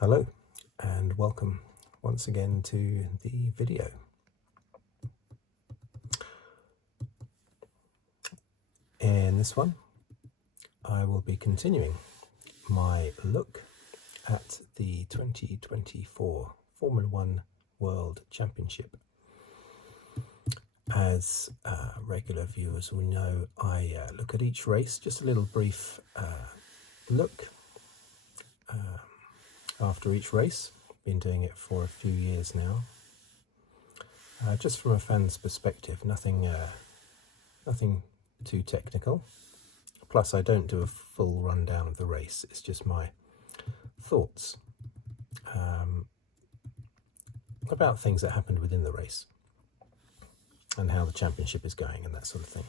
Hello and welcome once again to the video. In this one I will be continuing my look at the 2024 Formula One World Championship. As regular viewers will know, I look at each race, just a little brief look after each race. Been doing it for a few years now. Just from a fan's perspective, nothing too technical. Plus, I don't do a full rundown of the race. It's just my thoughts about things that happened within the race and how the championship is going and that sort of thing.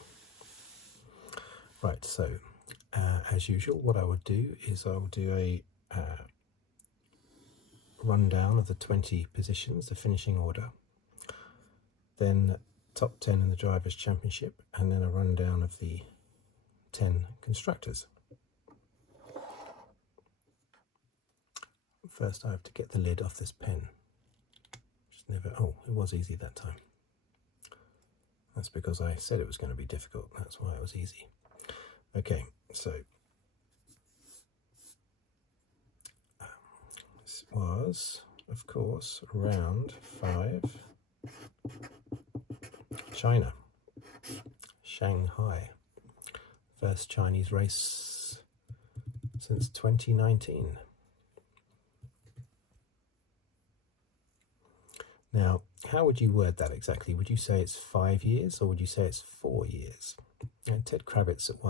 Right, so as usual, what I would do is I will do a rundown of the 20 positions, the finishing order, then top 10 in the Drivers' Championship, and then a rundown of the 10 constructors. First I have to get the lid off this pen. It was easy that time. That's because I said it was going to be difficult. That's why it was easy. Okay, so this was, of course, round 5, China, Shanghai. First Chinese race since 2019. Now, how would you word that exactly? Would you say it's 5 years or would you say it's 4 years? And Ted Kravitz at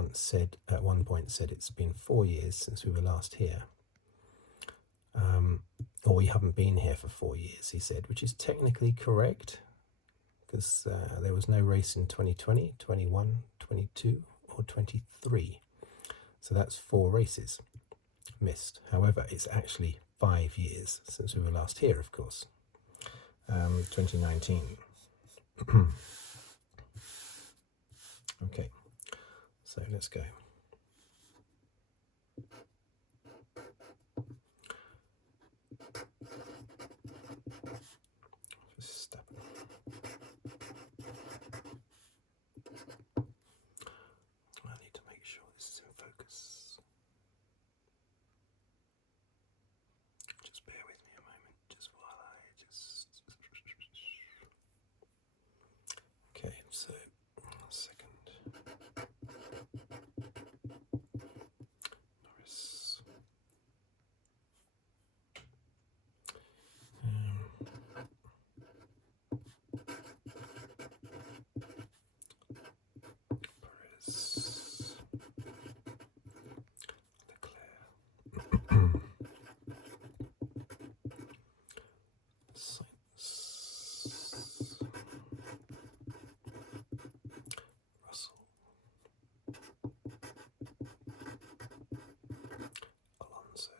one point said it's been 4 years since we were last here. Or we haven't been here for 4 years, he said, which is technically correct because there was no race in 2020, 21, 22 or 23. So that's 4 races missed. However, it's actually 5 years since we were last here, of course. 2019. Okay, so let's go. Verstappen. I need to make sure this is in focus. Just bear with me a moment, just while I Okay, so second. Norris. Perez. Leclerc. Sainz. Russell. Alonso.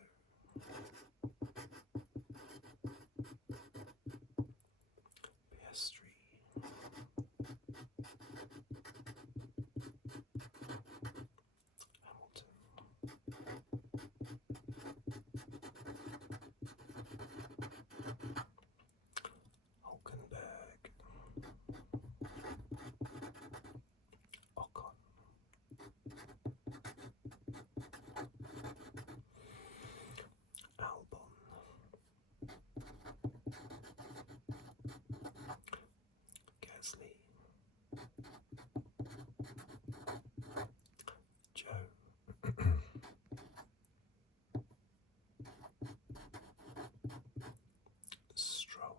Piastri. Hamilton. Hulkenberg. Ocon. Albon. Gasly. Zhou. Stroll.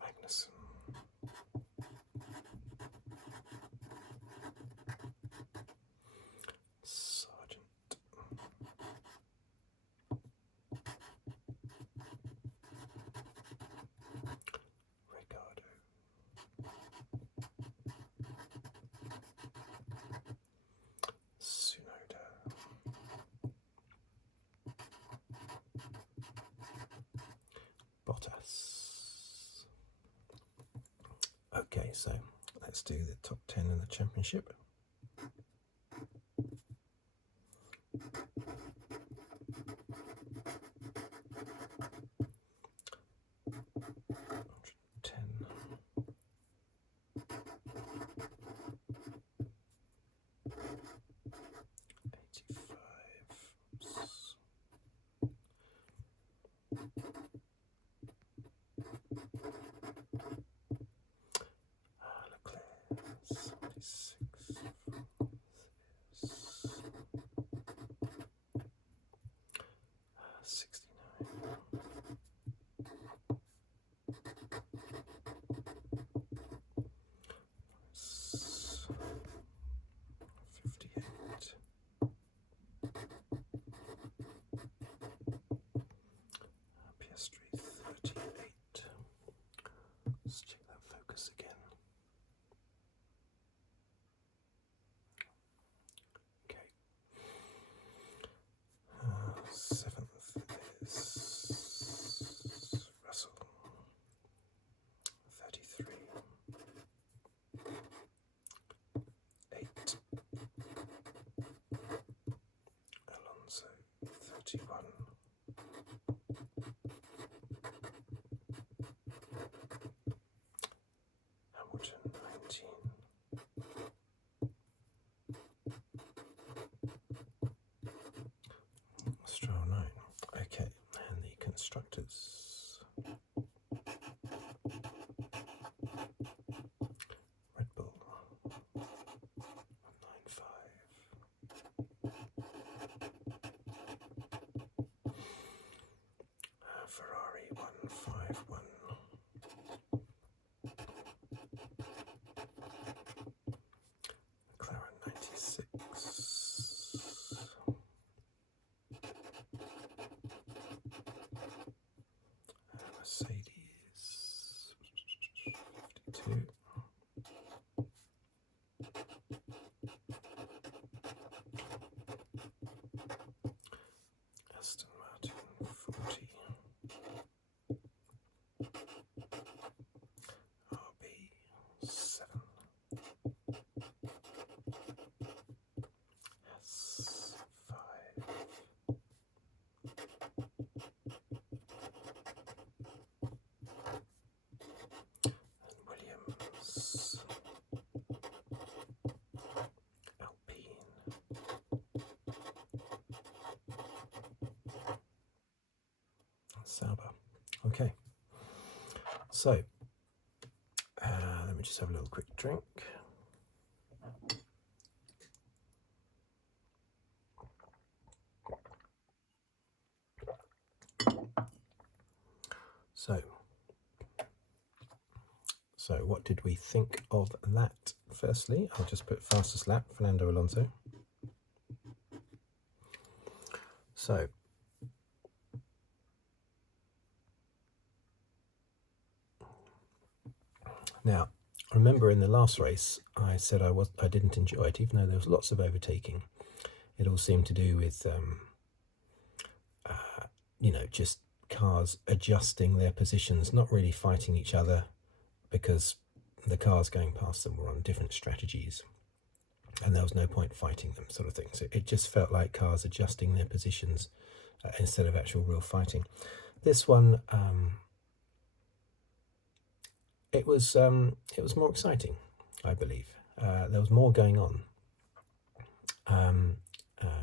Magnussen. Sargeant. Ricciardo. Tsunoda. Bottas. Okay, so let's do the top 10 in the championship. Piastri 38. Let's check that focus again. Okay. 7th is Russell 33. 8. Alonso 31. Hamilton 19. Stroll 9. Okay, and the constructors. Redbull 195. Ferrari 151. McLaren 96. Mercedes 52. Aston Martin 40. RB 7. Haas 5. And Williams. Alpine. Sauber. Okay. So, let me just have a little quick drink. So what did we think of that? Firstly, I'll just put fastest lap, Fernando Alonso. So, now, remember in the last race, I said I didn't enjoy it, even though there was lots of overtaking. It all seemed to do with, just cars adjusting their positions, not really fighting each other, because the cars going past them were on different strategies, and there was no point fighting them, sort of thing. So it just felt like cars adjusting their positions instead of actual real fighting. This one, it was more exciting, I believe. There was more going on.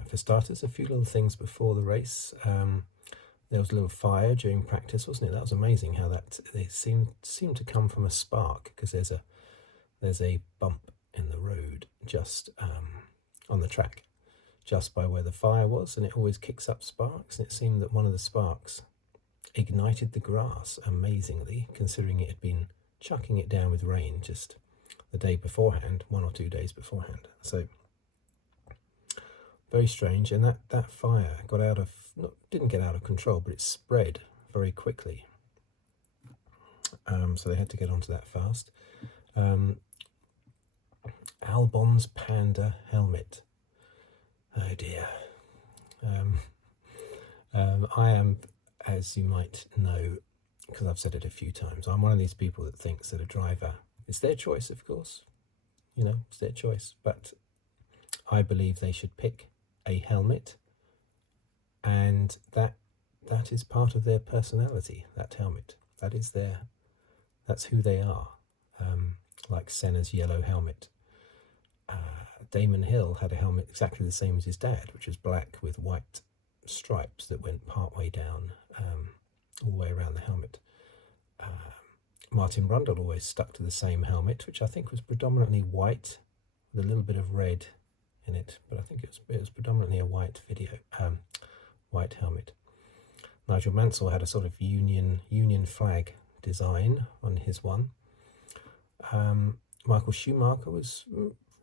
For starters, a few little things before the race. There was a little fire during practice, wasn't it? That was amazing how they seemed to come from a spark, because there's a bump in the road just on the track, just by where the fire was, and it always kicks up sparks. And it seemed that one of the sparks ignited the grass amazingly, considering it had been chucking it down with rain just the day beforehand, 1 or 2 days beforehand. So very strange, and that fire didn't get out of control, but it spread very quickly. So they had to get onto that fast. Albon's Panda helmet. Oh dear. I am, as you might know, because I've said it a few times, I'm one of these people that thinks that a driver, it's their choice, of course. It's their choice, but I believe they should pick a helmet, and that is part of their personality, that helmet. That's who they are. Like Senna's yellow helmet. Damon Hill had a helmet exactly the same as his dad, which was black with white stripes that went part way down, all the way around the helmet. Martin Brundle always stuck to the same helmet, which I think was predominantly white with a little bit of red in it, but I think it was predominantly a white white helmet. Nigel Mansell had a sort of Union flag design on his one. Michael Schumacher was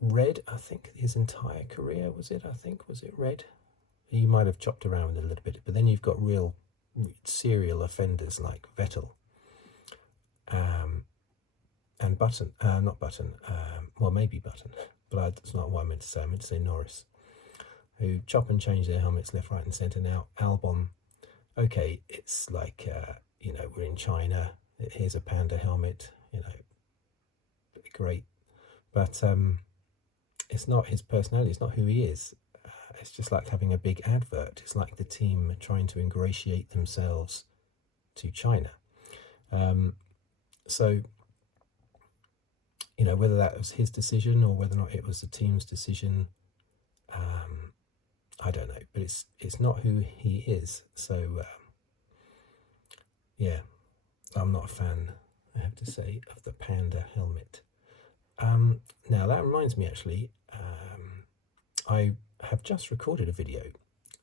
red, I think, his entire career, was it red? You might have chopped around with it a little bit, but then you've got real serial offenders like Vettel, and Button, not Button, well, maybe Button, but that's not what I meant to say. I meant to say Norris, who chop and change their helmets left, right and centre. Now, Albon, okay, it's like, we're in China, here's a Panda helmet, great, but it's not his personality, it's not who he is. It's just like having a big advert. It's like the team trying to ingratiate themselves to China. So, whether that was his decision or whether or not it was the team's decision, I don't know. But it's not who he is. So, yeah, I'm not a fan, I have to say, of the Panda helmet. Now, that reminds me, actually, I have just recorded a video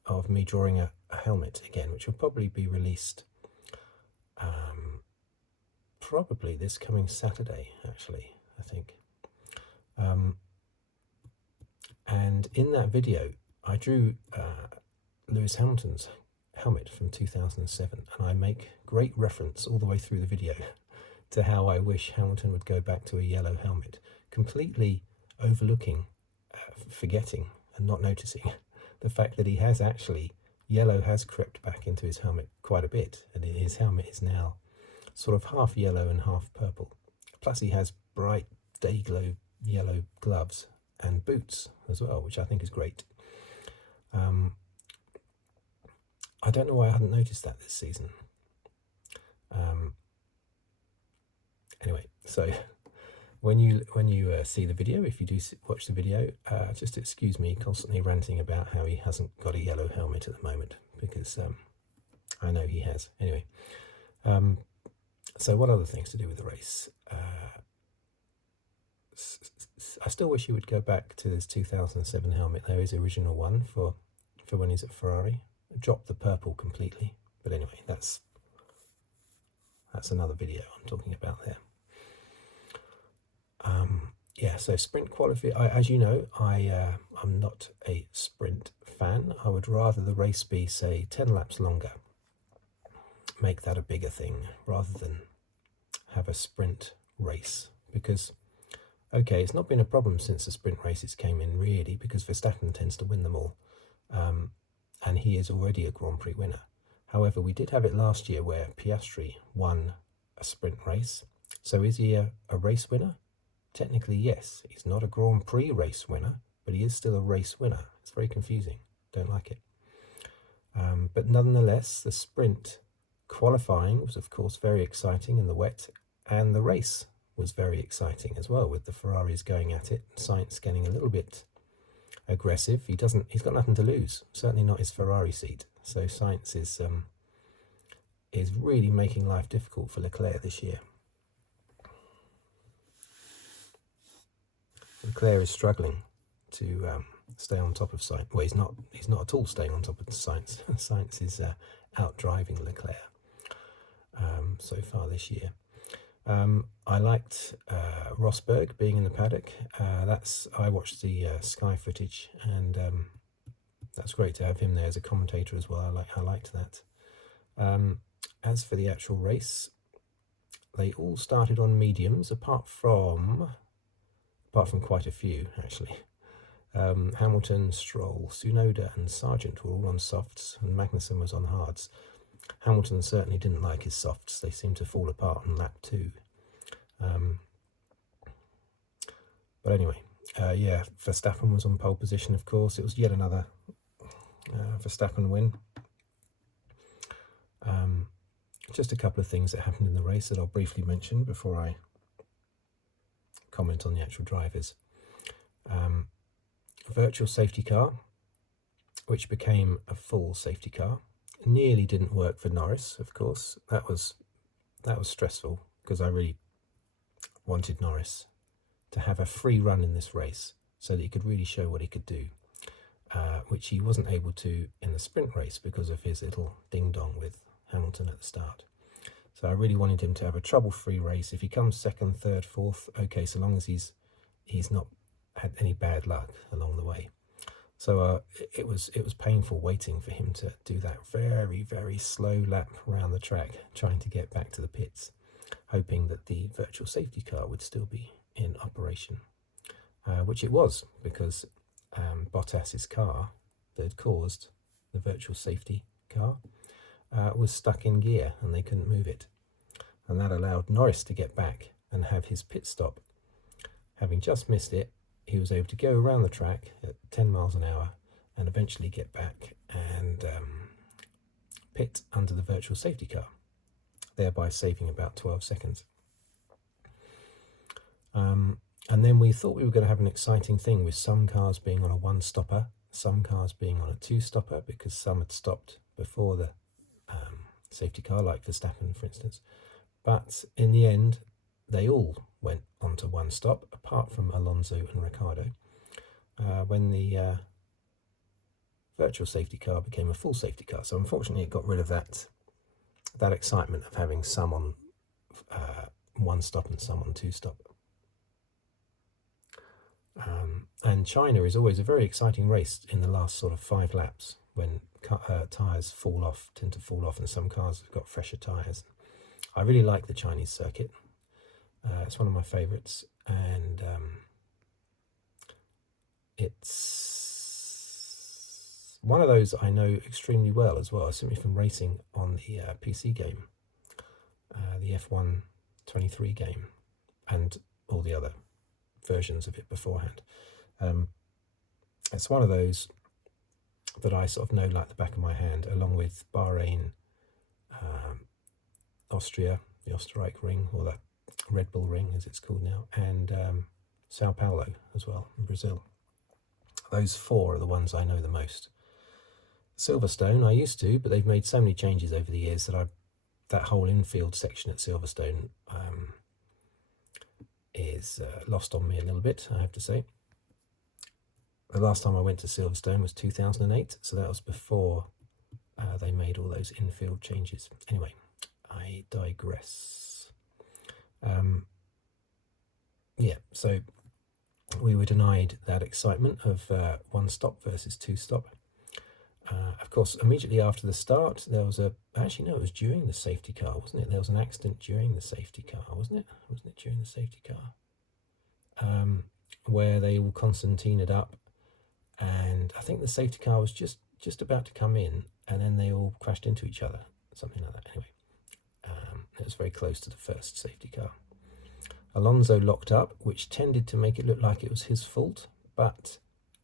of me drawing a helmet again, which will probably be released probably this coming Saturday, actually, I think. And in that video, I drew Lewis Hamilton's helmet from 2007, and I make great reference all the way through the video to how I wish Hamilton would go back to a yellow helmet, completely overlooking, forgetting and not noticing the fact that yellow has crept back into his helmet quite a bit, and his helmet is now sort of half yellow and half purple. Plus he has bright day glow yellow gloves and boots as well, which I think is great. I don't know why I hadn't noticed that this season. Anyway, so when you see the video, if you do watch the video, just excuse me constantly ranting about how he hasn't got a yellow helmet at the moment, because I know he has. Anyway, so what other things to do with the race? I still wish he would go back to his 2007 helmet, though, his original one for when he's at Ferrari. Drop the purple completely. But anyway, that's another video I'm talking about there. Yeah, so sprint qualify. As you know, I'm not a sprint fan. I would rather the race be, say, 10 laps longer. Make that a bigger thing rather than have a sprint race, because okay, it's not been a problem since the sprint races came in, really, because Verstappen tends to win them all, and he is already a Grand Prix winner. However, we did have it last year where Piastri won a sprint race. So is he a race winner? Technically, yes. He's not a Grand Prix race winner, but he is still a race winner. It's very confusing. Don't like it. But nonetheless, the sprint qualifying was, of course, very exciting in the wet, and the race was very exciting as well, with the Ferraris going at it, Sainz getting a little bit aggressive. He's got nothing to lose, certainly not his Ferrari seat. So Sainz is really making life difficult for Leclerc this year. Leclerc is struggling to stay on top of Sainz. Well, he's not at all staying on top of Sainz. Sainz is out driving Leclerc so far this year. I liked Rosberg being in the paddock. I watched the Sky footage, and that's great to have him there as a commentator as well. I liked that. As for the actual race, they all started on mediums, apart from quite a few, actually. Hamilton, Stroll, Tsunoda and Sargeant were all on softs, and Magnussen was on hards. Hamilton certainly didn't like his softs. They seemed to fall apart on lap 2. But anyway, yeah, Verstappen was on pole position, of course. It was yet another Verstappen win. Just a couple of things that happened in the race that I'll briefly mention before I comment on the actual drivers. A virtual safety car, which became a full safety car, nearly didn't work for Norris, of course. That was stressful, because I really wanted Norris to have a free run in this race so that he could really show what he could do, which he wasn't able to in the sprint race because of his little ding-dong with Hamilton at the start. So I really wanted him to have a trouble-free race. If he comes second, third, fourth, okay, so long as he's not had any bad luck along the way. So it was painful waiting for him to do that very, very slow lap around the track, trying to get back to the pits, hoping that the virtual safety car would still be in operation, which it was, because Bottas's car that had caused the virtual safety car was stuck in gear and they couldn't move it. And that allowed Norris to get back and have his pit stop. Having just missed it, he was able to go around the track at 10 miles an hour and eventually get back and pit under the virtual safety car, thereby saving about 12 seconds. And then we thought we were going to have an exciting thing with some cars being on a one-stopper, some cars being on a two-stopper, because some had stopped before the safety car, like Verstappen, for instance. But in the end, they all went onto one stop, apart from Alonso and Ricciardo, when the virtual safety car became a full safety car. So unfortunately, it got rid of that excitement of having some on one stop and some on two stop. And China is always a very exciting race in the last sort of 5 laps, when tyres tend to fall off, and some cars have got fresher tyres. I really like the Chinese circuit. It's one of my favourites, and it's one of those I know extremely well as well, simply from racing on the PC game, the F1 23 game, and all the other versions of it beforehand. It's one of those that I sort of know like the back of my hand, along with Bahrain, Austria, the Österreich ring, or the Redbull ring as it's called now, and Sao Paulo as well in Brazil. Those 4 are the ones I know the most. Silverstone I used to, but they've made so many changes over the years that whole infield section at Silverstone is lost on me a little bit, I have to say. The last time I went to Silverstone was 2008, so that was before they made all those infield changes. Anyway, I digress. So we were denied that excitement of one stop versus two stop. Of course, immediately after the start, there was it was during the safety car, wasn't it? There was an accident during the safety car, wasn't it? Wasn't it during the safety car? Where they all concertinaed up, and I think the safety car was just about to come in, and then they all crashed into each other, something like that. Anyway, it was very close to the first safety car. Alonso locked up, which tended to make it look like it was his fault, but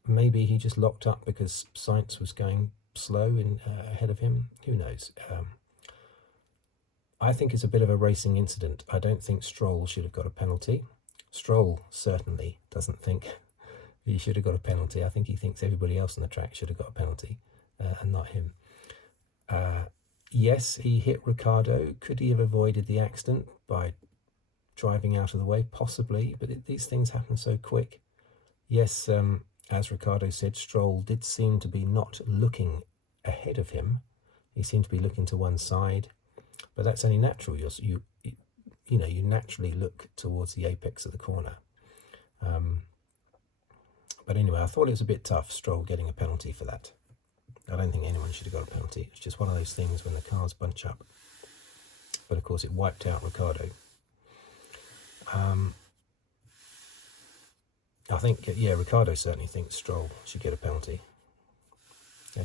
maybe he just locked up because Sainz was going slow ahead of him. Who knows? I think it's a bit of a racing incident. I don't think Stroll should have got a penalty. Stroll certainly doesn't think he should have got a penalty. I think he thinks everybody else on the track should have got a penalty, and not him. Yes, he hit Ricciardo. Could he have avoided the accident by driving out of the way? Possibly, but these things happen so quick. Yes, as Ricciardo said, Stroll did seem to be not looking ahead of him. He seemed to be looking to one side, but that's only natural. You naturally look towards the apex of the corner. But anyway, I thought it was a bit tough, Stroll getting a penalty for that. I don't think anyone should have got a penalty. It's just one of those things when the cars bunch up. But of course, it wiped out Ricciardo. I think, Ricciardo certainly thinks Stroll should get a penalty.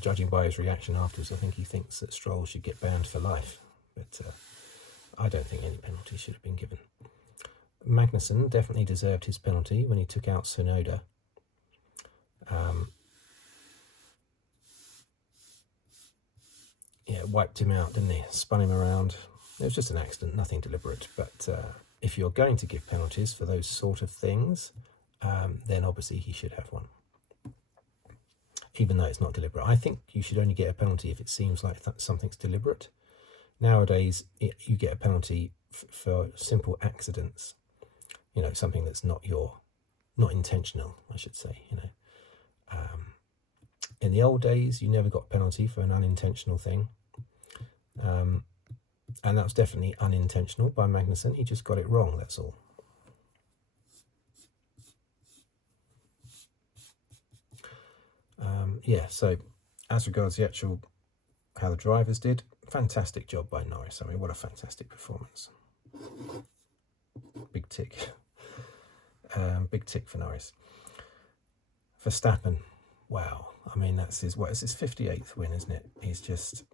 Judging by his reaction afterwards, I think he thinks that Stroll should get banned for life. But I don't think any penalty should have been given. Magnussen definitely deserved his penalty when he took out Tsunoda. Wiped him out, didn't he? Spun him around. It was just an accident, nothing deliberate. But if you're going to give penalties for those sort of things, then obviously he should have one, even though it's not deliberate. I think you should only get a penalty if it seems like something's deliberate. Nowadays, you get a penalty for simple accidents, something that's not your not intentional, I should say. In the old days, you never got a penalty for an unintentional thing. And that was definitely unintentional by Magnussen. He just got it wrong, that's all. So as regards the actual, how the drivers did, fantastic job by Norris. I mean, what a fantastic performance. Big tick. Big tick for Norris. Verstappen, wow. I mean, it's his 58th win, isn't it? He's just,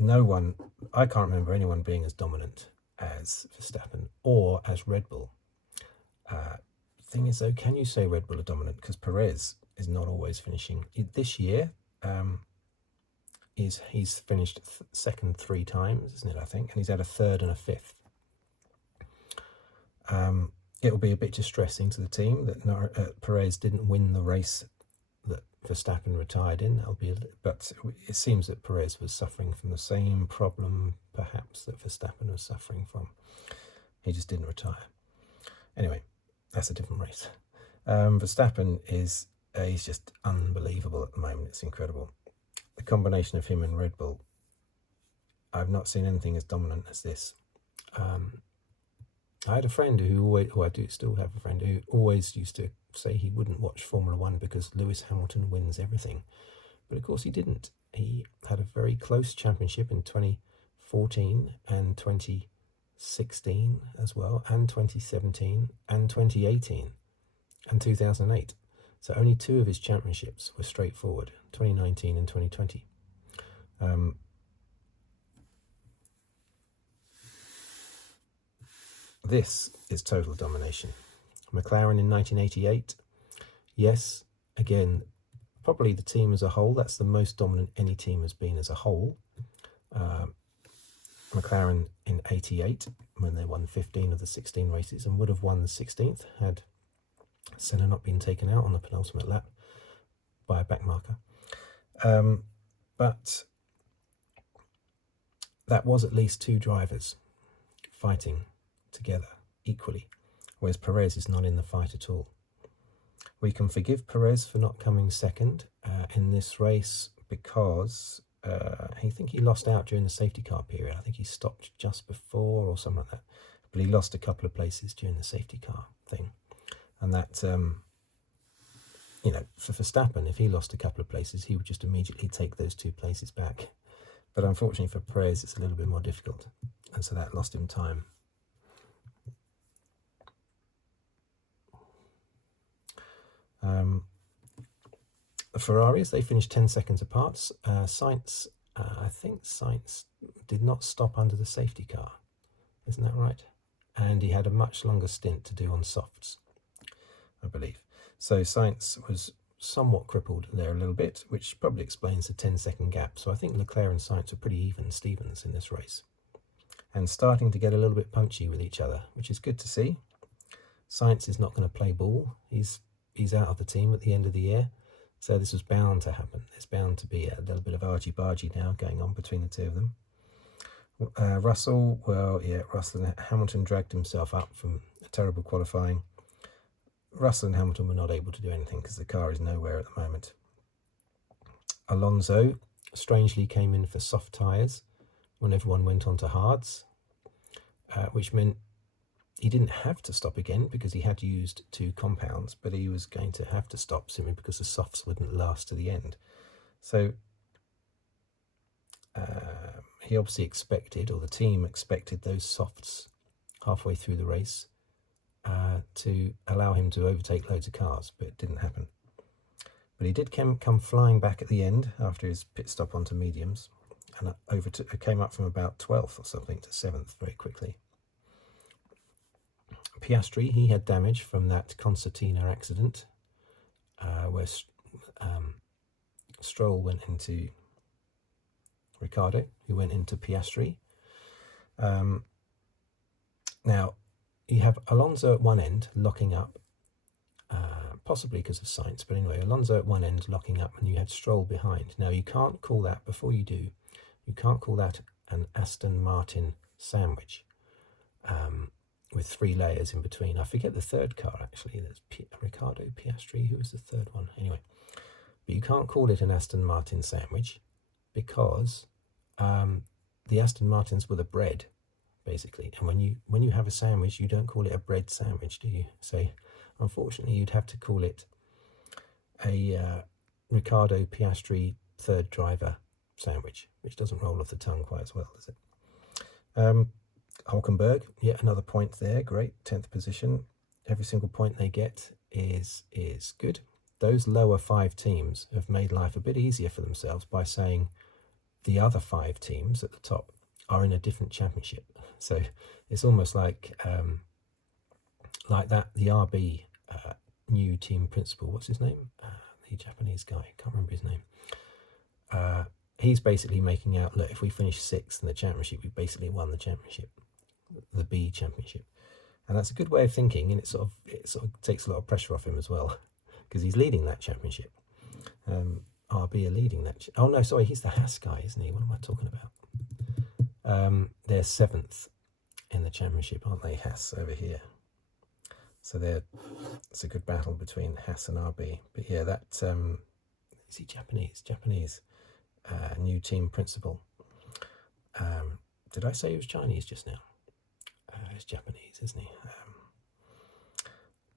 I can't remember anyone being as dominant as Verstappen or as Red Bull. Thing is, though, can you say Red Bull are dominant? Because Perez is not always finishing. This year, he's finished second 3 times, isn't it, I think? And he's had a third and a fifth. It'll be a bit distressing to the team that Perez didn't win the race that Verstappen retired in. But it seems that Perez was suffering from the same problem, perhaps, that Verstappen was suffering from. He just didn't retire. Anyway, that's a different race. Verstappen he's just unbelievable at the moment. It's incredible. The combination of him and Red Bull, I've not seen anything as dominant as this. I had a friend I do still have a friend who always used to say he wouldn't watch Formula One because Lewis Hamilton wins everything. But of course he didn't. He had a very close championship in 2014 and 2016 as well, and 2017 and 2018 and 2008. So only 2 of his championships were straightforward, 2019 and 2020. This is total domination. McLaren in 1988. Yes, again, probably the team as a whole, that's the most dominant any team has been as a whole. McLaren in 88, when they won 15 of the 16 races and would have won the 16th had Senna not been taken out on the penultimate lap by a back marker. But that was at least 2 drivers fighting together equally, whereas Perez is not in the fight at all. We can forgive Perez for not coming second in this race because I think he lost out during the safety car period. I think he stopped just before or something like that, but he lost a couple of places during the safety car thing. And that, for Verstappen, if he lost a couple of places, he would just immediately take those 2 places back. But unfortunately for Perez, it's a little bit more difficult, and so that lost him time. The Ferraris, they finished 10 seconds apart. Sainz, I think Sainz did not stop under the safety car. Isn't that right? And he had a much longer stint to do on softs, I believe. So Sainz was somewhat crippled there a little bit, which probably explains the 10-second gap. So I think Leclerc and Sainz are pretty even Stevens in this race, and starting to get a little bit punchy with each other, which is good to see. Sainz is not going to play ball. He's out of the team at the end of the year, so this was bound to happen. There's bound to be a little bit of argy-bargy now going on between the 2 of them. Russell and Hamilton dragged himself up from a terrible qualifying. Russell and Hamilton were not able to do anything because the car is nowhere at the moment. Alonso strangely came in for soft tyres when everyone went on to hards, which meant he didn't have to stop again because he had used 2 compounds, but he was going to have to stop simply because the softs wouldn't last to the end. So he obviously expected, or the team expected, those softs halfway through the race to allow him to overtake loads of cars, but it didn't happen. But he did come flying back at the end after his pit stop onto mediums, and came up from about 12th or something to 7th very quickly. Piastri, he had damage from that concertina accident where Stroll went into Ricciardo, who went into Piastri. Now, you have Alonso at one end locking up, possibly because of Sainz, but anyway, Alonso at one end locking up, and you had Stroll behind. Now, you can't call that, before you do, you can't call that an Aston Martin sandwich. with 3 layers in between. I forget the third car, actually. There's Ricciardo, Piastri. Who was the third one? Anyway, but you can't call it an Aston Martin sandwich because the Aston Martins were the bread, basically. And when you have a sandwich, you don't call it a bread sandwich, do you? So, unfortunately, you'd have to call it a Ricciardo, Piastri, third driver sandwich, which doesn't roll off the tongue quite as well, does it? Hulkenberg, yet another point there. Great, 10th position. Every single point they get is good. Those lower 5 teams have made life a bit easier for themselves by saying the other 5 teams at the top are in a different championship. So it's almost like that. The RB new team principal, what's his name? The Japanese guy, can't remember his name. He's basically making out, look, if we finish 6th in the championship, we basically won the championship, the B championship. And that's a good way of thinking, and it sort of takes a lot of pressure off him as well, because he's leading that championship. RB are leading that. Oh no, sorry, he's the Haas guy, isn't he? What am I talking about? They're 7th in the championship, aren't they? Haas over here. So it's a good battle between Haas and RB. But yeah, that is he Japanese? New team principal. Did I say he was Chinese just now? He's Japanese, isn't he?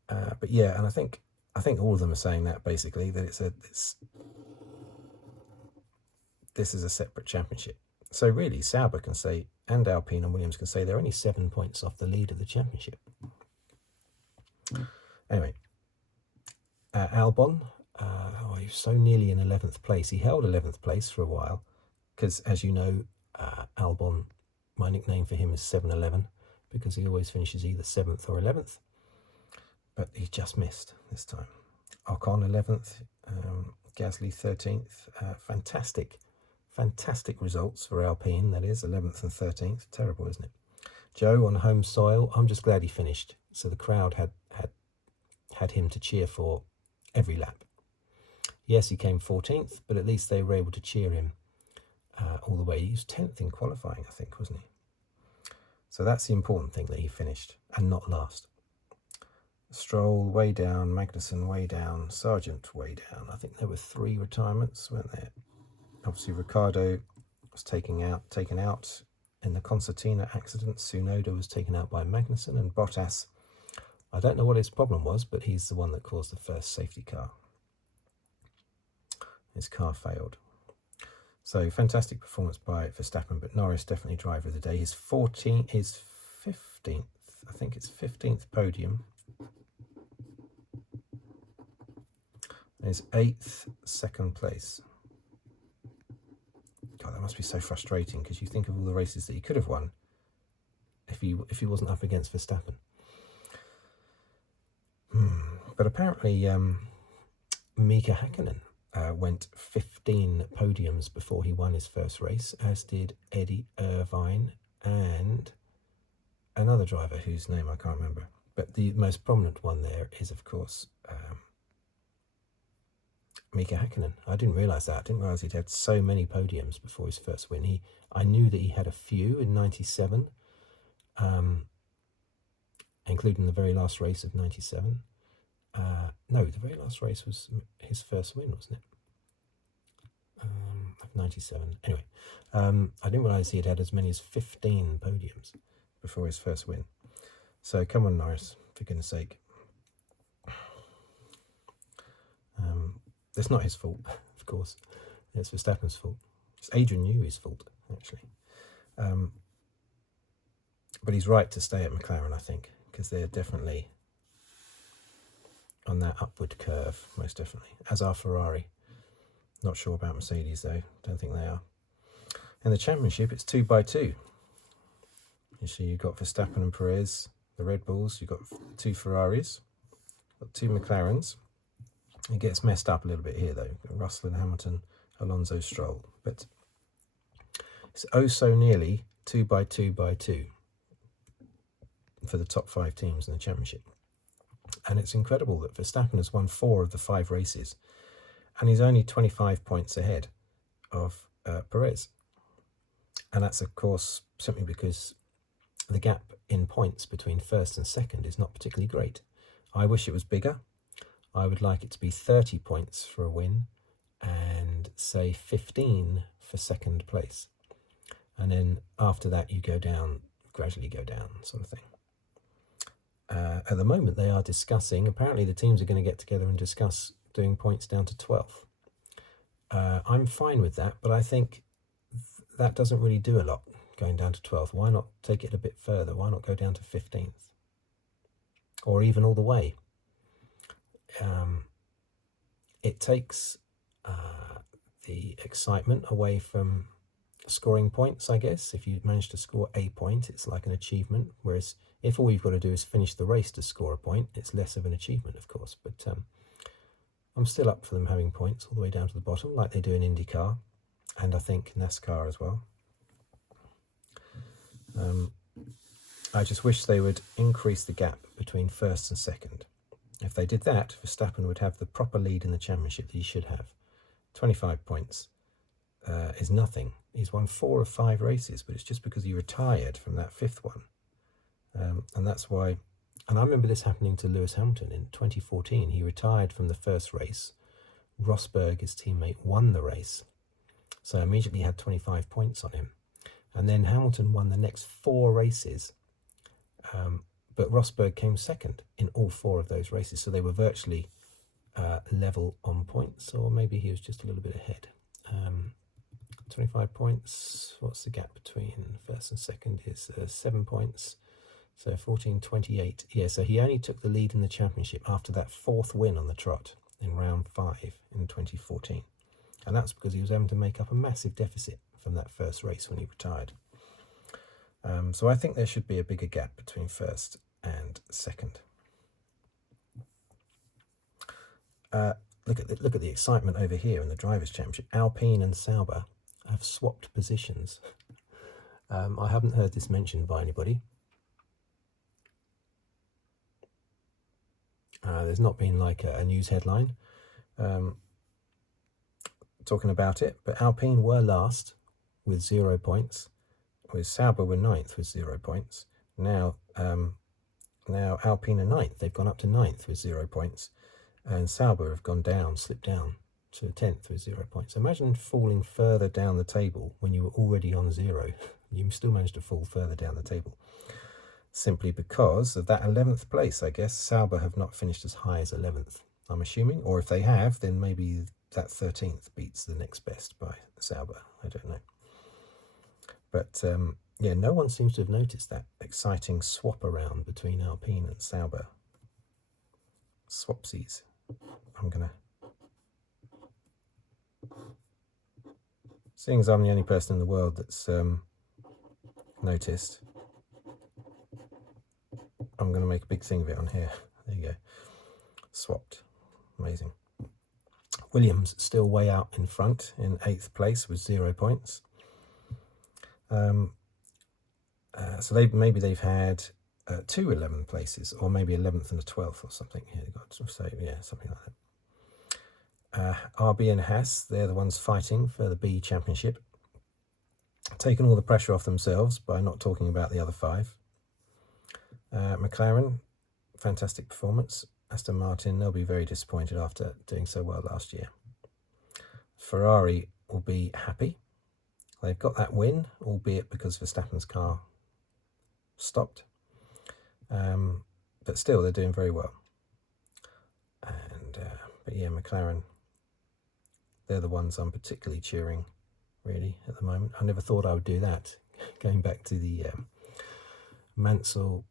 But yeah, and I think all of them are saying that basically, that this is a separate championship. So really, Sauber can say, and Alpine and Williams can say, they're only 7 points off the lead of the championship. Anyway, Albon, he was so nearly in 11th place. He held 11th place for a while, because as you know, Albon, my nickname for him is 7-11, because he always finishes either 7th or 11th. But he just missed this time. Ocon 11th, Gasly 13th. Fantastic results for Alpine, that is, 11th and 13th. Terrible, isn't it? Zhou on home soil. I'm just glad he finished. So the crowd had him to cheer for every lap. Yes, he came 14th, but at least they were able to cheer him all the way. He was 10th in qualifying, I think, wasn't he? So that's the important thing, that he finished and not last. Stroll way down, Magnussen way down, Sargeant way down. I think there were 3 retirements, weren't there? Obviously, Ricciardo was taken out in the concertina accident. Tsunoda was taken out by Magnussen, and Bottas, I don't know what his problem was, but he's the one that caused the first safety car. His car failed. So fantastic performance by Verstappen, but Norris definitely driver of the day. His 15th, I think it's 15th podium. His 8th second place. God, that must be so frustrating, because you think of all the races that he could have won if he wasn't up against Verstappen. But apparently Mika Häkkinen went 15 podiums before he won his first race, as did Eddie Irvine and another driver whose name I can't remember. But the most prominent one there is, of course, Mika Häkkinen. I didn't realise that. I didn't realise he'd had so many podiums before his first win. I knew that he had a few in 97, including the very last race of 97. No, the very last race was his first win, wasn't it? Of 97. Anyway, I didn't realise he had had as many as 15 podiums before his first win. So come on, Norris, for goodness sake. It's not his fault, of course. It's Verstappen's fault. It's Adrian Newey's fault, actually. But he's right to stay at McLaren, I think, because they're definitely on that upward curve, most definitely, as are Ferrari. Not sure about Mercedes, though. Don't think they are. In the championship, it's 2 by 2. You see, you've got Verstappen and Perez, the Red Bulls. You've got 2 Ferraris, got 2 McLarens. It gets messed up a little bit here, though. Russell and Hamilton, Alonso, Stroll. But it's oh so nearly 2 by 2 by 2 for the top 5 teams in the championship. And it's incredible that Verstappen has won 4 of the 5 races, and he's only 25 points ahead of Perez. And that's, of course, simply because the gap in points between first and second is not particularly great. I wish it was bigger. I would like it to be 30 points for a win and say 15 for second place. And then after that you go down, gradually go down, sort of thing. At the moment they are discussing, apparently the teams are going to get together and discuss doing points down to 12th. I'm fine with that, but I think that doesn't really do a lot, going down to 12th. Why not take it a bit further? Why not go down to 15th? Or even all the way? It takes the excitement away from scoring points, I guess. If you manage to score a point, it's like an achievement, whereas if all you've got to do is finish the race to score a point, it's less of an achievement, of course. But I'm still up for them having points all the way down to the bottom, like they do in IndyCar, and I think NASCAR as well. I just wish they would increase the gap between first and second. If they did that, Verstappen would have the proper lead in the championship that he should have. 25 points is nothing. He's won 4 of 5 races, but it's just because he retired from that 5th one. And that's why, and I remember this happening to Lewis Hamilton in 2014. He retired from the first race. Rosberg, his teammate, won the race. So immediately had 25 points on him. And then Hamilton won the next 4 races. But Rosberg came second in all 4 of those races. So they were virtually level on points, or maybe he was just a little bit ahead. 25 points. What's the gap between first and second? Is 7 points. So 14, 28. Yeah, so he only took the lead in the championship after that 4th win on the trot in round 5 in 2014. And that's because he was able to make up a massive deficit from that first race when he retired. So I think there should be a bigger gap between first and second. Look at the excitement over here in the Drivers' Championship. Alpine and Sauber have swapped positions. I haven't heard this mentioned by anybody. There's not been like a news headline talking about it, but Alpine were last with 0 points, with Sauber were 9th with 0 points. Now Alpine are 9th. They've gone up to 9th with 0 points, and Sauber have gone down, slipped down to 10th with 0 points. Imagine falling further down the table when you were already on 0. You still managed to fall further down the table. Simply because of that 11th place, I guess. Sauber have not finished as high as 11th, I'm assuming. Or if they have, then maybe that 13th beats the next best by Sauber. I don't know. But yeah, no one seems to have noticed that exciting swap around between Alpine and Sauber. Swapsies. I'm going to... Seeing as I'm the only person in the world that's noticed, I'm going to make a big thing of it on here. There you go. Swapped. Amazing. Williams still way out in front in 8th place with 0 points. So maybe they've had 2 11th places, or maybe 11th and a 12th or something. Here they've got to say, yeah, something like that. RB and Haas, they're the ones fighting for the B Championship. Taking all the pressure off themselves by not talking about the other 5. McLaren, fantastic performance. Aston Martin, they'll be very disappointed after doing so well last year. Ferrari will be happy. They've got that win, albeit because Verstappen's car stopped. But still, they're doing very well. And but yeah, McLaren, they're the ones I'm particularly cheering, really, at the moment. I never thought I would do that. Going back to the Mansell,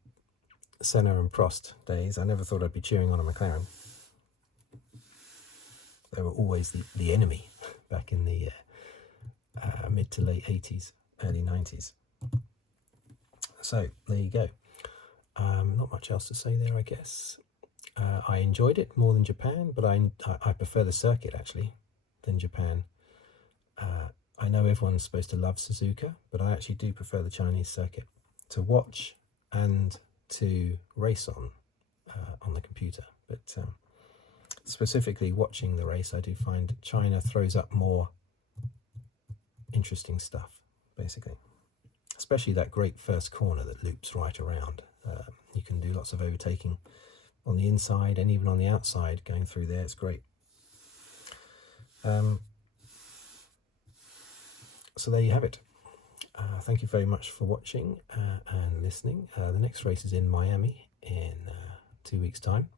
Senna and Prost days, I never thought I'd be cheering on a McLaren. They were always the enemy back in the mid to late 80s, early 90s. So there you go. Not much else to say there, I guess. I enjoyed it more than Japan, but I prefer the circuit actually than Japan. I know everyone's supposed to love Suzuka, but I actually do prefer the Chinese circuit to watch and to race on the computer. But specifically watching the race, I do find China throws up more interesting stuff, basically. especially that great first corner that loops right around. You can do lots of overtaking on the inside and even on the outside going through there. It's great. So there you have it. Thank you very much for watching and listening. The next race is in Miami in 2 weeks' time.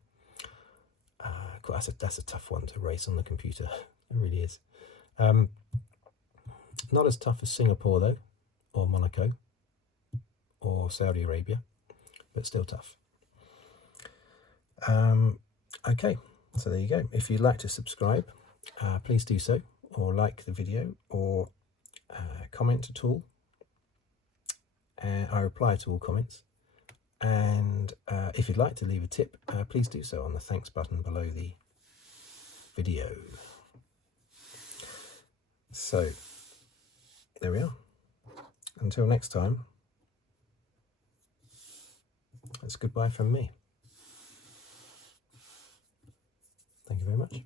That's a tough one to race on the computer. It really is. Not as tough as Singapore though, or Monaco, or Saudi Arabia, but still tough. Okay, so there you go. If you'd like to subscribe, please do so, or like the video, or comment at all. I reply to all comments. And if you'd like to leave a tip, please do so on the thanks button below the video. So, there we are. Until next time, it's goodbye from me. Thank you very much.